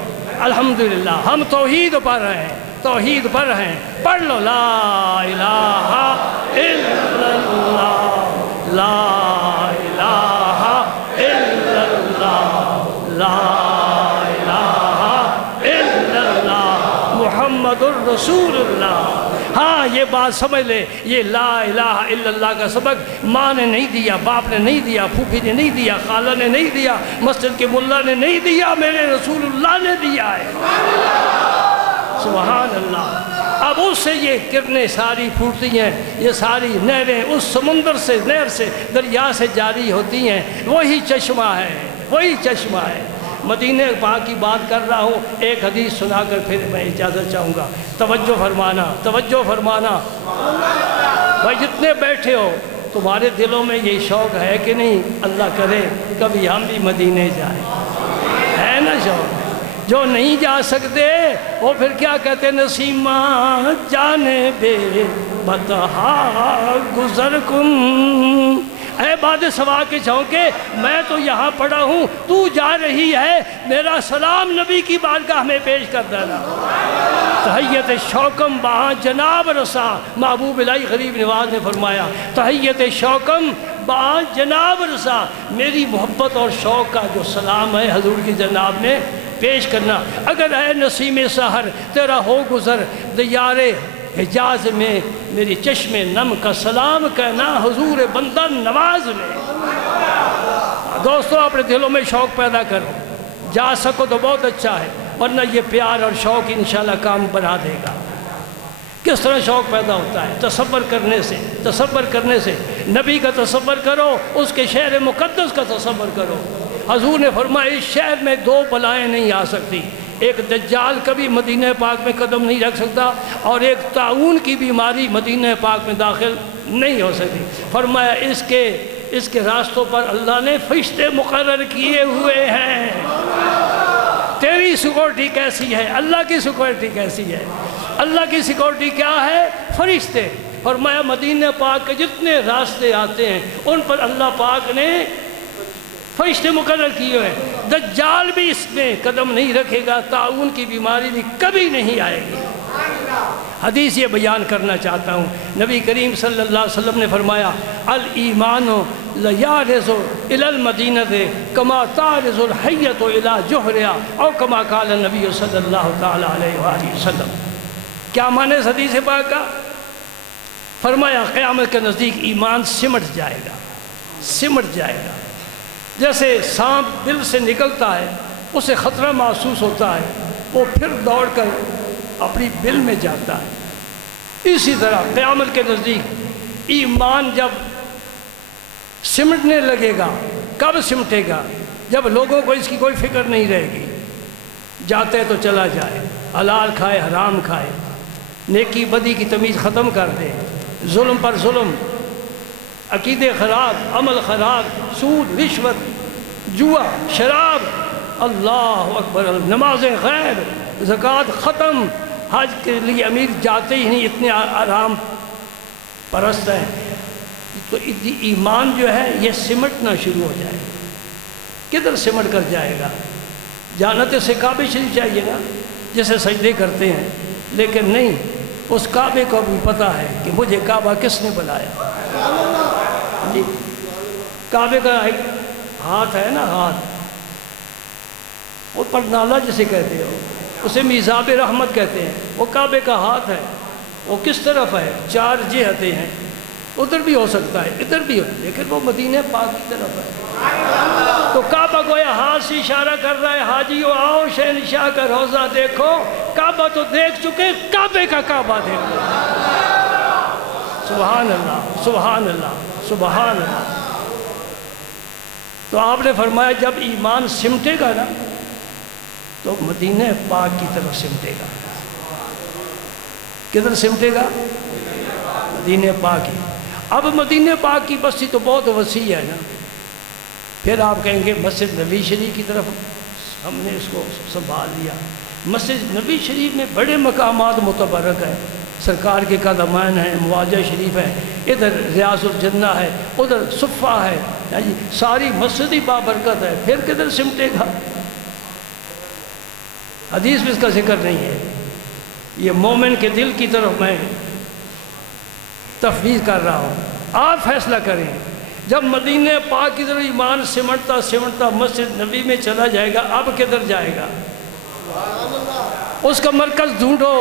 الحمدللہ ہم توحید پر ہیں، توحید پر ہیں۔ پڑھ لو لا الہ الا اللہ، لا الہ الا اللہ، لا الہ الا اللہ محمد الرسول اللہ۔ ہاں یہ بات سمجھ لے، یہ لا الہ الا اللہ کا سبق ماں نے نہیں دیا، باپ نے نہیں دیا، پھوپھی نے نہیں دیا، خالہ نے نہیں دیا، مسجد کے ملا نے نہیں دیا، میرے رسول اللہ نے دیا ہے۔ سبحان اللہ۔ اب اس سے یہ کرنیں ساری پھوٹتی ہیں، یہ ساری نہریں اس سمندر سے، نہر سے، دریا سے جاری ہوتی ہیں۔ وہی چشمہ ہے، وہی چشمہ ہے۔ مدینہ پاک کی بات کر رہا ہوں، ایک حدیث سنا کر پھر میں اجازت چاہوں گا۔ توجہ فرمانا، توجہ فرمانا۔ بھائی جتنے بیٹھے ہو تمہارے دلوں میں یہ شوق ہے کہ نہیں؟ اللہ کرے کبھی ہم بھی مدینے جائیں، ہے نا شوق؟ جو نہیں جا سکتے وہ پھر کیا کہتے؟ نسیمہ جانے بے بتہا گزر کن، اے باد سوا کے جھونکے میں تو یہاں پڑا ہوں، تو جا رہی ہے، میرا سلام نبی کی بارگاہ میں پیش کر دینا۔ تحیت شوکم بہاں جناب رسا، محبوب الہی غریب نواز نے فرمایا تحیت شوکم بہاں جناب رسا، میری محبت اور شوق کا جو سلام ہے حضور کی جناب نے پیش کرنا۔ اگر اے نسیم سحر تیرا ہو گزر دیار حجاز میں، میری چشم نم کا سلام کہنا حضور بندہ نواز میں۔ دوستو اپنے دلوں میں شوق پیدا کرو، جا سکو تو بہت اچھا ہے، ورنہ یہ پیار اور شوق انشاءاللہ کام بنا دے گا۔ کس طرح شوق پیدا ہوتا ہے؟ تصور کرنے سے، تصور کرنے سے۔ نبی کا تصور کرو، اس کے شہر مقدس کا تصور کرو۔ حضور نے فرمایا اس شہر میں دو بلائیں نہیں آ سکتی، ایک دجال کبھی مدینہ پاک میں قدم نہیں رکھ سکتا، اور ایک طاعون کی بیماری مدینہ پاک میں داخل نہیں ہو سکتی۔ فرمایا اس کے راستوں پر اللہ نے فرشتے مقرر کیے ہوئے ہیں۔ تیری سیکورٹی کیسی ہے؟ اللہ کی سیکورٹی کیسی ہے؟ اللہ کی سیکورٹی کیا ہے؟ فرشتے۔ فرمایا مدینہ پاک کے جتنے راستے آتے ہیں ان پر اللہ پاک نے فرشتے مقرر کیے ہیں۔ دجال بھی اس میں قدم نہیں رکھے گا، طاعون کی بیماری بھی کبھی نہیں آئے گی۔ حدیث یہ بیان کرنا چاہتا ہوں، نبی کریم صلی اللہ علیہ وسلم نے فرمایا الایمان لیارز الی المدینہ کما تارز الحیۃ الی جوہرہا، او کما قال النبی صلی اللہ تعالی علیہ وآلہ وسلم۔ کیا معنی اس حدیث پاک کا؟ فرمایا قیامت کے نزدیک ایمان سمٹ جائے گا، سمٹ جائے گا۔ جیسے سانپ دل سے نکلتا ہے، اسے خطرہ محسوس ہوتا ہے، وہ پھر دوڑ کر اپنی بل میں جاتا ہے، اسی طرح قیامت کے نزدیک ایمان جب سمٹنے لگے گا، کب سمٹے گا؟ جب لوگوں کو اس کی کوئی فکر نہیں رہے گی، جاتے تو چلا جائے، حلال کھائے حرام کھائے، نیکی بدی کی تمیز ختم کر دے، ظلم پر ظلم، عقیدے خراب، عمل خراب، سود، رشوت، جوا، شراب، اللہ اکبر، نمازیں غیر، زکوٰۃ ختم، حج کے لیے امیر جاتے ہی نہیں، اتنے آرام پرست ہیں۔ تو ایمان جو ہے یہ سمٹنا شروع ہو جائے گا۔ کدھر سمٹ کر جائے گا؟ جانت سے کعبے شریف چاہیے نا، جسے سجدے کرتے ہیں، لیکن نہیں، اس کعبے کو بھی پتہ ہے کہ مجھے کعبہ کس نے بنایا۔ کعبے کا ایک ہاتھ ہے نا، ہاتھ، وہ پر نالا جسے کہتے ہو، اسے میزاب رحمت کہتے ہیں، وہ کعبے کا ہاتھ ہے۔ وہ کس طرف ہے؟ چار جہتیں ہیں، ادھر بھی ہو سکتا ہے، ادھر بھی ہو، لیکن وہ مدینہ پاک کی طرف ہے۔ تو کعبہ گویا ہاتھ سے اشارہ کر رہا ہے، حاجیو آؤ شہنشاہ کا روضہ دیکھو۔ کعبہ تو دیکھ چکے، کعبے کا کعبہ دیکھو۔ سبحان اللہ، سبحان اللہ، سبحان اللہ۔ تو آپ نے فرمایا جب ایمان سمٹے گا نا تو مدینہ پاک کی طرف سمٹے گا۔ کدھر سمٹے گا؟ مدینہ پاک کی۔ اب مدینہ پاک کی بستی تو بہت وسیع ہے نا، پھر آپ کہیں گے مسجد نبی شریف کی طرف ہم نے اس کو سنبھال لیا۔ مسجد نبی شریف میں بڑے مقامات متبرک ہیں، سرکار کے قدمان ہیں، مواجہ شریف ہے، ادھر ریاض الجنہ ہے، ادھر صفہ ہے، ساری مسجد ہی بابرکت ہے، پھر کدھر سمٹے گا؟ حدیث میں اس کا ذکر نہیں ہے۔ یہ مومن کے دل کی طرف میں تفویض کر رہا ہوں، آپ فیصلہ کریں۔ جب مدینہ پاک کی طرف ایمان سمٹتا سمٹتا مسجد نبی میں چلا جائے گا، اب کدھر جائے گا؟ اس کا مرکز ڈھونڈو۔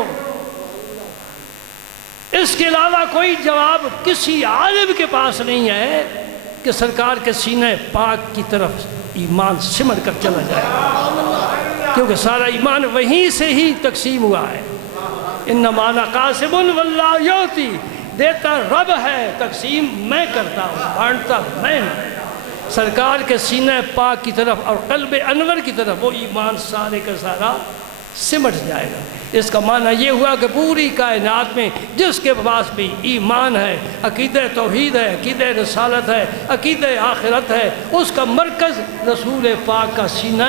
اس کے علاوہ کوئی جواب کسی عالم کے پاس نہیں ہے کہ سرکار کے سینہ پاک کی طرف ایمان سمٹ کر چلا جائے گا، کیونکہ سارا ایمان وہیں سے ہی تقسیم ہوا ہے۔ انما انا قاسم واللہ یعطی، دیتا رب ہے، تقسیم میں کرتا ہوں، بانٹتا میں ہوں۔ سرکار کے سینہ پاک کی طرف اور قلب انور کی طرف وہ ایمان سارے کا سارا سمٹ جائے گا۔ اس کا معنی یہ ہوا کہ پوری کائنات میں جس کے پاس بھی ایمان ہے، عقیدہ توحید ہے، عقیدہ رسالت ہے، عقیدہ آخرت ہے، اس کا مرکز رسول پاک کا سینہ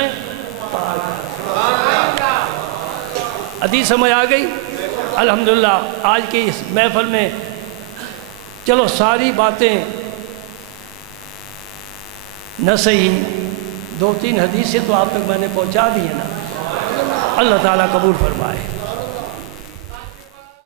پاک ہے۔ حدیث سمجھ آ گئی؟ الحمدللہ آج کی اس محفل میں چلو ساری باتیں نہ صحیح، 2-3 حدیثیں تو آپ تک میں نے پہنچا دی ہیں نا، اللہ تعالیٰ قبول فرمائے۔